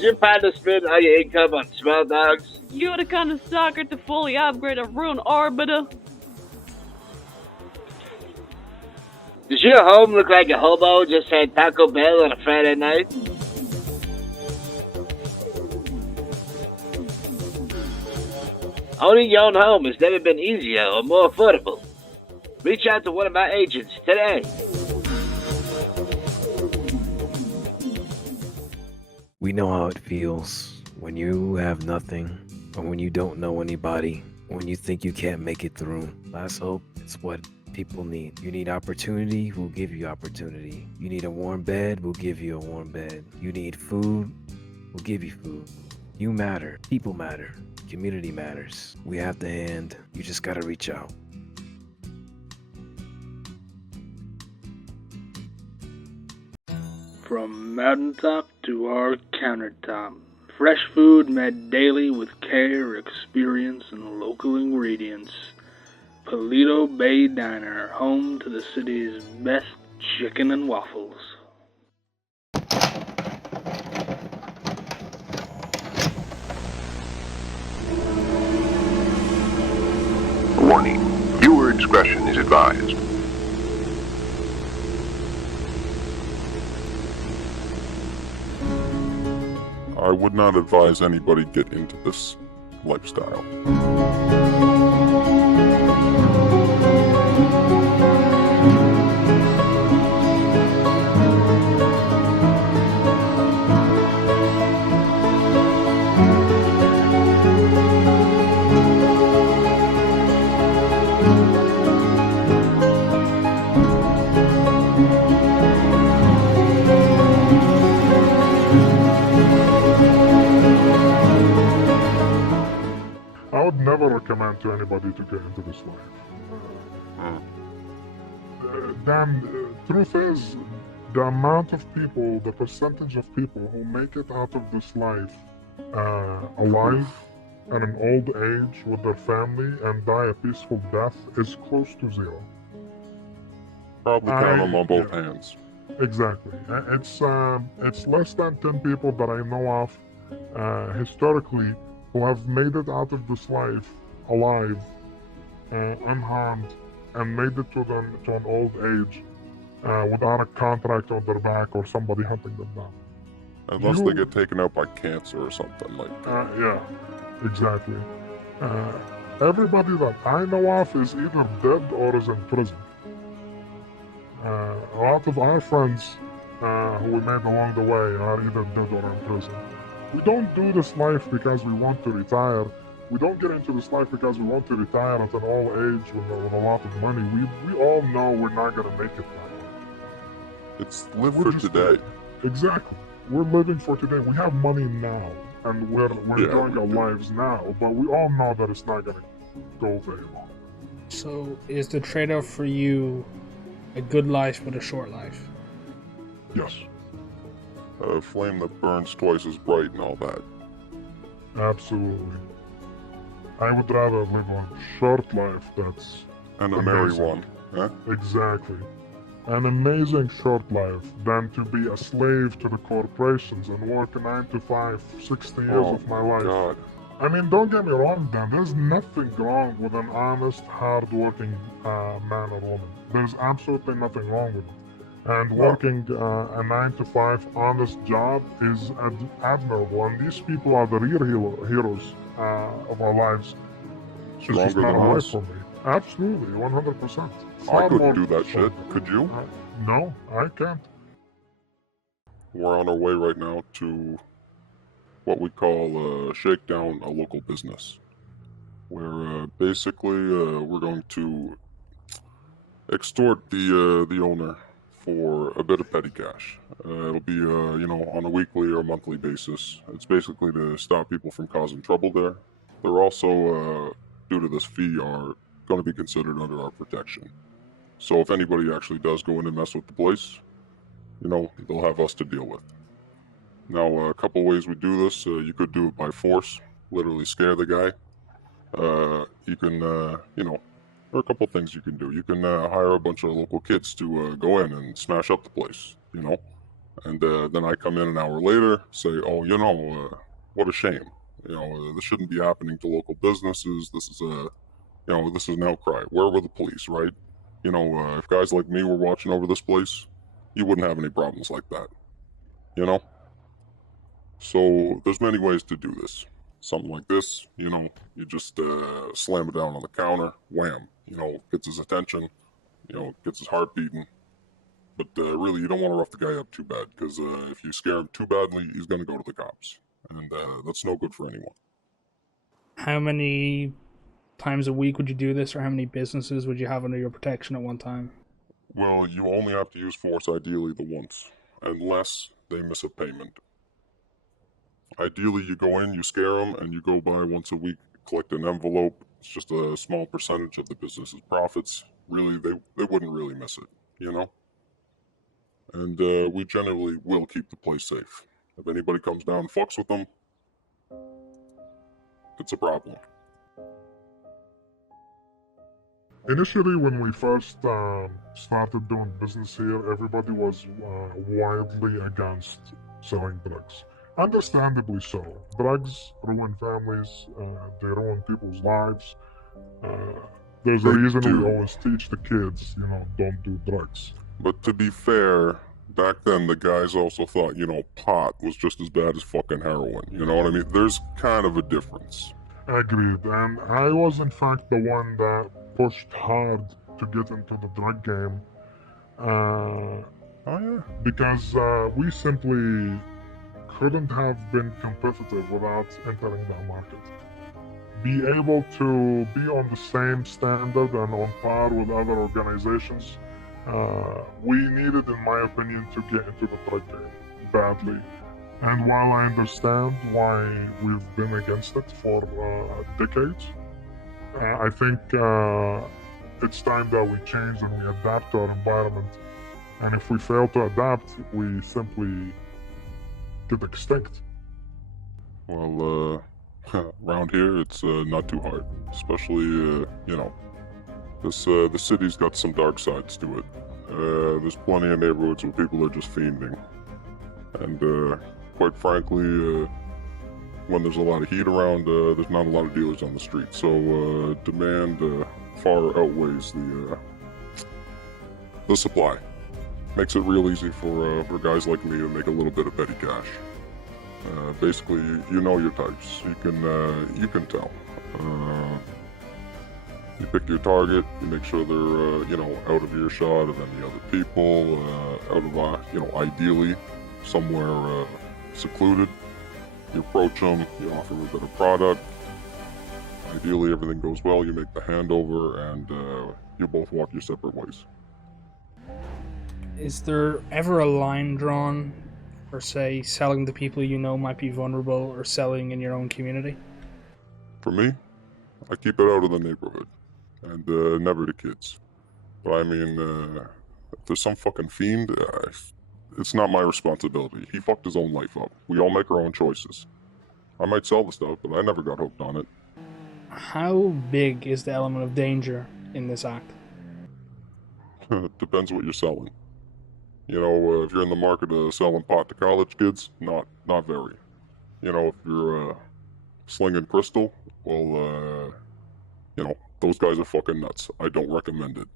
Did you plan to spend all your income on small dogs? You're the kind of stalker to fully upgrade a rune arbiter. Does your home look like a hobo just had Taco Bell on a Friday night? Owning your own home has never been easier or more affordable. Reach out to one of my agents today. We know how it feels when you have nothing, or when you don't know anybody, when you think you can't make it through. Last hope, it's what people need. You need opportunity, we'll give you opportunity. You need a warm bed, we'll give you a warm bed. You need food, we'll give you food. You matter, people matter, community matters. We have the hand, you just gotta reach out. From mountaintop to our countertop, fresh food made daily with care, experience, and local ingredients. Paleto Bay Diner, home to the city's best chicken and waffles. Warning, viewer discretion is advised. I would not advise anybody get into this lifestyle. I would never recommend to anybody to get into this life. Truth is, the amount of people, the percentage of people who make it out of this life alive at an old age with their family and die a peaceful death is close to zero. Probably count them on both hands. Exactly. It's less than 10 people that I know of historically who have made it out of this life alive, unharmed, and made it to an old age without a contract on their back or somebody hunting them down. Unless they get taken out by cancer or something like that. Yeah, exactly. Everybody that I know of is either dead or is in prison. A lot of our friends who we made along the way are either dead or in prison. We don't do this life because we want to retire. We don't get into this life because we want to retire at an old age with a lot of money. We all know we're not going to make it that way. It's live for today. Exactly. We're living for today. We have money now, and we're enjoying our lives now, but we all know that it's not going to go very long. So is the trade-off for you a good life but a short life? Yes. A flame that burns twice as bright and all that. Absolutely. I would rather live a short life that's... And a merry one, eh? Exactly. An amazing short life than to be a slave to the corporations and work 9 to 5, 60 years of my life. God. I mean, don't get me wrong, Dan. There's nothing wrong with an honest, hard-working man or woman. There's absolutely nothing wrong with it. And working a 9 to 5 honest job is admirable. And these people are the real heroes of our lives. It's just Stronger not than a life us. for me. Absolutely, 100%. I couldn't do that shit. Could you? No, I can't. We're on our way right now to what we call shake down a local business. Where basically we're going to extort the owner for a bit of petty cash. It'll be on a weekly or monthly basis. It's basically to stop people from causing trouble there. They're also, due to this fee, are going to be considered under our protection. So if anybody actually does go in and mess with the place, they'll have us to deal with. Now, a couple ways we do this. You could do it by force, literally scare the guy. You can, there are a couple things you can do. You can hire a bunch of local kids to go in and smash up the place, And then I come in an hour later, say, oh, what a shame. This shouldn't be happening to local businesses. This is this is an outcry. Where were the police, right? If guys like me were watching over this place, you wouldn't have any problems like that. So there's many ways to do this. Something like this, you just slam it down on the counter, wham, gets his attention, gets his heart beating. But really, you don't want to rough the guy up too bad, because if you scare him too badly, he's going to go to the cops. And that's no good for anyone. How many times a week would you do this, or how many businesses would you have under your protection at one time? Well, you only have to use force ideally the once, unless they miss a payment. Ideally, you go in, you scare them, and you go by once a week, collect an envelope. It's just a small percentage of the business's profits. Really, they wouldn't really miss it, And we generally will keep the place safe. If anybody comes down and fucks with them, it's a problem. Initially, when we first started doing business here, everybody was wildly against selling drugs. Understandably so. Drugs ruin families, they ruin people's lives. There's a reason we always teach the kids, don't do drugs. But to be fair, back then the guys also thought, pot was just as bad as fucking heroin. You know what I mean? There's kind of a difference. Agreed, and I was in fact the one that pushed hard to get into the drug game. Because we simply couldn't have been competitive without entering that market. Be able to be on the same standard and on par with other organizations, we needed, in my opinion, to get into the drug game badly. And while I understand why we've been against it for decades, I think it's time that we change and we adapt to our environment. And if we fail to adapt, we simply get extinct. Well, around here, it's not too hard. Especially, the city's got some dark sides to it. There's plenty of neighborhoods where people are just fiending. And quite frankly, when there's a lot of heat around, there's not a lot of dealers on the street. So demand far outweighs the supply. Makes it real easy for guys like me to make a little bit of petty cash. Basically, you know your types. You can tell. You pick your target. You make sure they're out of earshot of any other people. Out of ideally somewhere secluded. You approach them. You offer them a bit of product. Ideally, everything goes well. You make the handover, and you both walk your separate ways. Is there ever a line drawn for, say, selling to people you know might be vulnerable or selling in your own community? For me, I keep it out of the neighborhood and never to kids. But I mean, if there's some fucking fiend, it's not my responsibility. He fucked his own life up. We all make our own choices. I might sell the stuff, but I never got hooked on it. How big is the element of danger in this act? Depends what you're selling. If you're in the market of selling pot to college kids, not very. If you're slinging crystal, well, those guys are fucking nuts. I don't recommend it.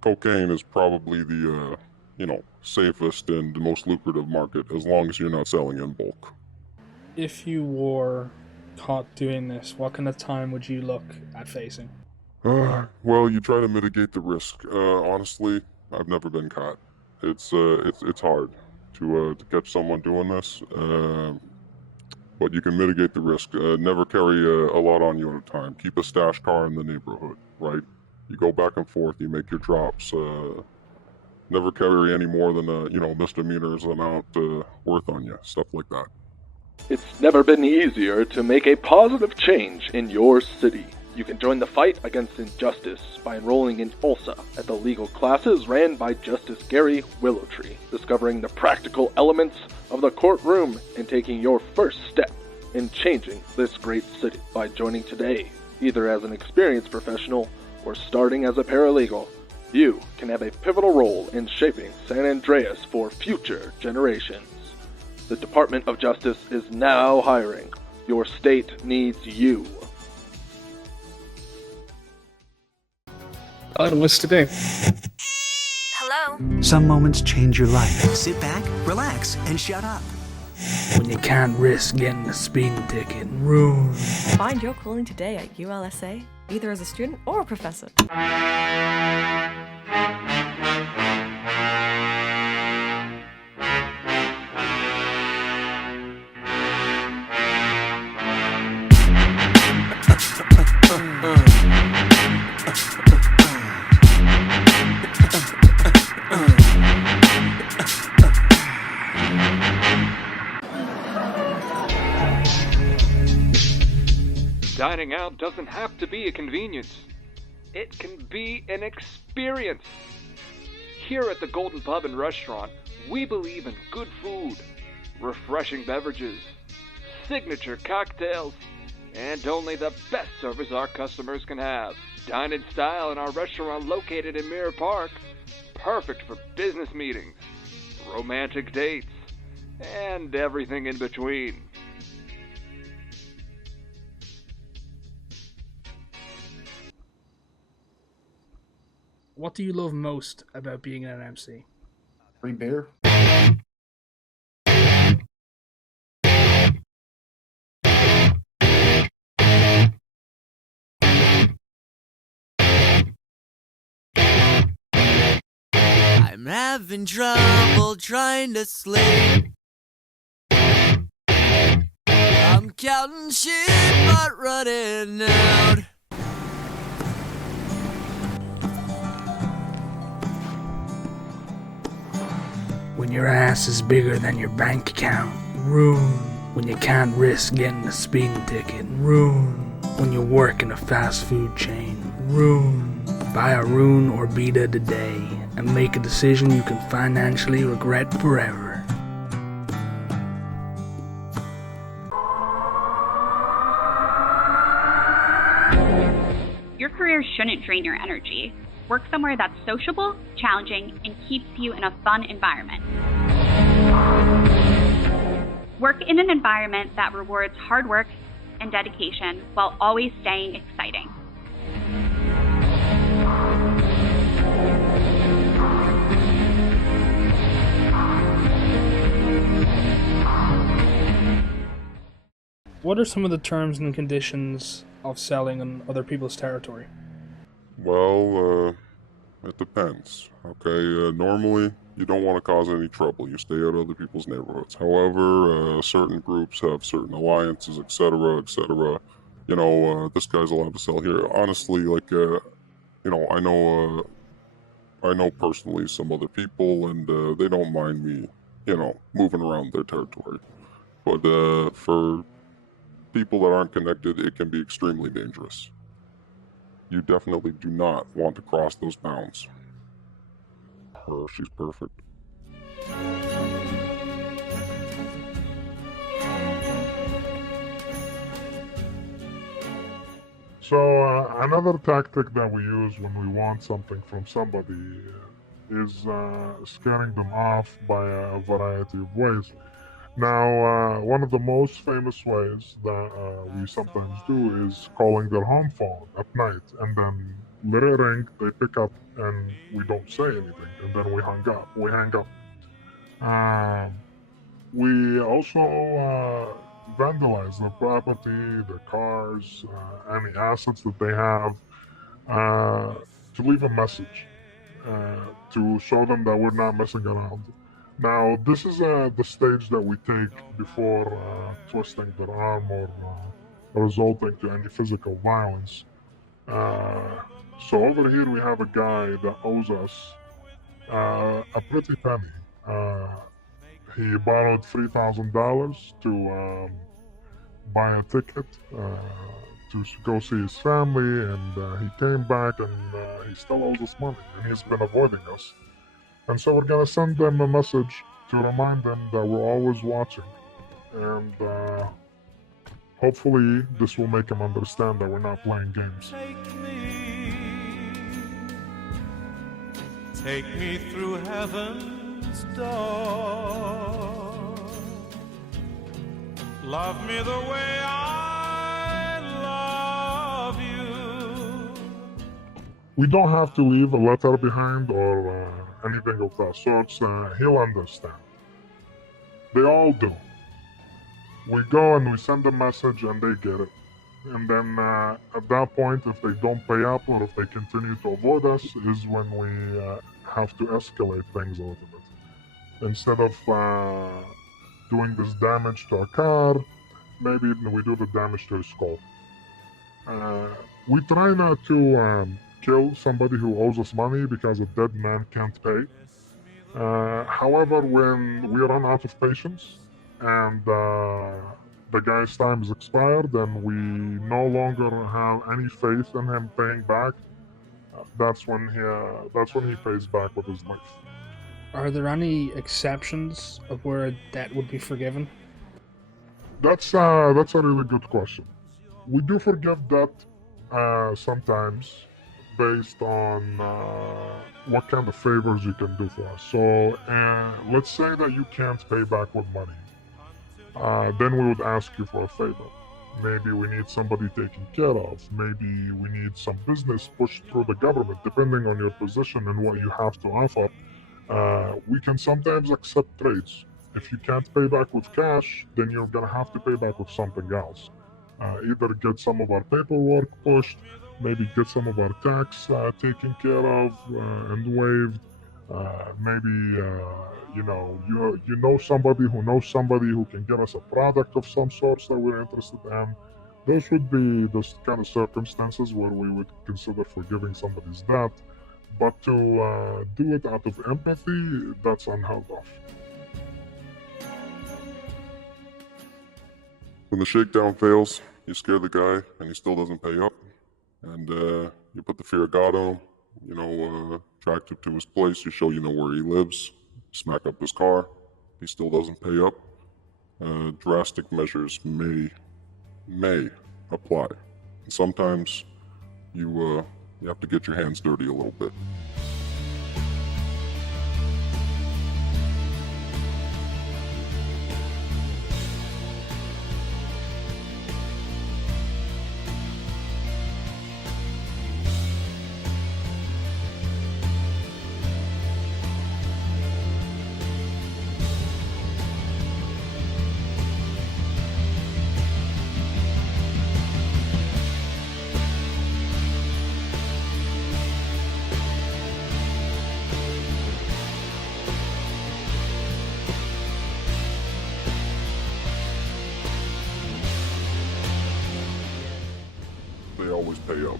Cocaine is probably the, safest and most lucrative market as long as you're not selling in bulk. If you were caught doing this, what kind of time would you look at facing? Well, you try to mitigate the risk. Honestly, I've never been caught. It's hard to catch someone doing this, but you can mitigate the risk. Never carry a lot on you at a time. Keep a stash car in the neighborhood, right? You go back and forth. You make your drops. Never carry any more than misdemeanors amount worth on you. Stuff like that. It's never been easier to make a positive change in your city. You can join the fight against injustice by enrolling in ULSA at the legal classes ran by Justice Gary Willowtree, discovering the practical elements of the courtroom and taking your first step in changing this great city by joining today, either as an experienced professional or starting as a paralegal. You can have a pivotal role in shaping San Andreas for future generations. The Department of Justice is now hiring. Your state needs you. What's to do? Hello? Some moments change your life. Sit back, relax, and shut up. When you can't risk getting a speeding ticket. Ruin. Find your calling today at ULSA, either as a student or a professor. Dining out doesn't have to be a convenience. It can be an experience. Here at the Golden Pub and Restaurant, we believe in good food, refreshing beverages, signature cocktails, and only the best service our customers can have. Dine in style in our restaurant located in Mirror Park, perfect for business meetings, romantic dates, and everything in between. What do you love most about being an MC? Free beer. I'm having trouble trying to sleep. I'm counting sheep but running out. When your ass is bigger than your bank account. Ruin. When you can't risk getting a speeding ticket. Ruin. When you work in a fast food chain. Ruin. Buy a Rune or Beta today and make a decision you can financially regret forever. Your career shouldn't drain your energy. Work somewhere that's sociable, challenging, and keeps you in a fun environment. Work in an environment that rewards hard work and dedication while always staying exciting. What are some of the terms and conditions of selling on other people's territory? Well, it depends. Okay, normally you don't want to cause any trouble. You stay out of other people's neighborhoods. However, certain groups have certain alliances, etc., etc. You know, this guy's allowed to sell here. Honestly, like, you know, I know personally some other people, and they don't mind me, you know, moving around their territory. But for people that aren't connected, it can be extremely dangerous. You definitely do not want to cross those bounds. She's perfect. So another tactic that we use when we want something from somebody is scaring them off by a variety of ways. Now, one of the most famous ways that we sometimes do is calling their home phone at night, and then let it ring, they pick up, and we don't say anything, and then we hang up. We also vandalize their property, their cars, any assets that they have, to leave a message, to show them that we're not messing around. Now, this is the stage that we take before twisting their arm or resulting to any physical violence. So over here we have a guy that owes us a pretty penny. He borrowed $3,000 to buy a ticket to go see his family, and he came back and he still owes us money, and he's been avoiding us. And so we're gonna send them a message to remind them that we're always watching, and hopefully this will make them understand that we're not playing games. Take me through heaven's door. Love me the way I love you. We don't have to leave a letter behind or anything of that sort. He'll understand. They all do. We go and we send a message and they get it. And then at that point, if they don't pay up or if they continue to avoid us, is when we have to escalate things a little bit. Instead of doing this damage to our car, maybe we do the damage to his skull. We try not to kill somebody who owes us money because a dead man can't pay. However, when we run out of patience and the guy's time is expired and we no longer have any faith in him paying back, that's when he pays back with his life. Are there any exceptions of where that would be forgiven? That's a really good question. We do forgive debt sometimes based on what kind of favors you can do for us. So let's say that you can't pay back with money. Then we would ask you for a favor. Maybe we need somebody taken care of. Maybe we need some business pushed through the government, depending on your position and what you have to offer. We can sometimes accept trades. If you can't pay back with cash, then you're gonna have to pay back with something else. Either get some of our paperwork pushed, maybe get some of our tax taken care of and waived. Maybe you know somebody who knows somebody who can get us a product of some sort that we're interested in. Those would be those kind of circumstances where we would consider forgiving somebody's debt. But to do it out of empathy, that's unheard of. When the shakedown fails, you scare the guy and he still doesn't pay up. And you put the fear of God on him, track him to his place, you show where he lives, smack up his car, he still doesn't pay up. Drastic measures may apply. And sometimes you have to get your hands dirty a little bit. They always pay up.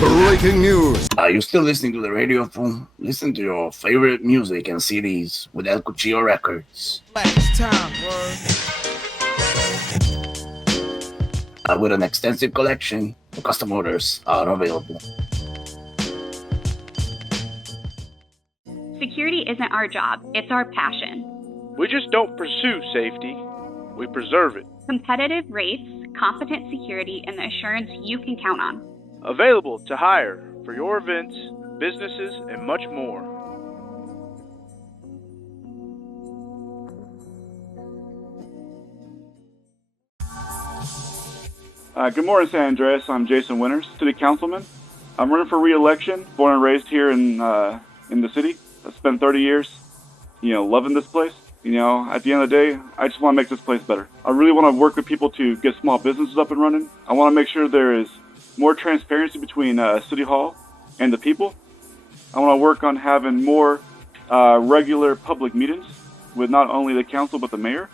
Breaking news! Are you still listening to the radio phone? Listen to your favorite music and CDs with El Cuchillo Records. With an extensive collection, custom orders are available. Security isn't our job, it's our passion. We just don't pursue safety, we preserve it. Competitive rates, competent security, and the assurance you can count on. Available to hire for your events, businesses, and much more. Good morning, San Andreas. I'm Jason Winters, City Councilman. I'm running for re-election, born and raised here in the city. I spent 30 years, loving this place. At the end of the day, I just want to make this place better. I really want to work with people to get small businesses up and running. I want to make sure there is more transparency between City Hall and the people. I want to work on having more regular public meetings with not only the council but the mayor.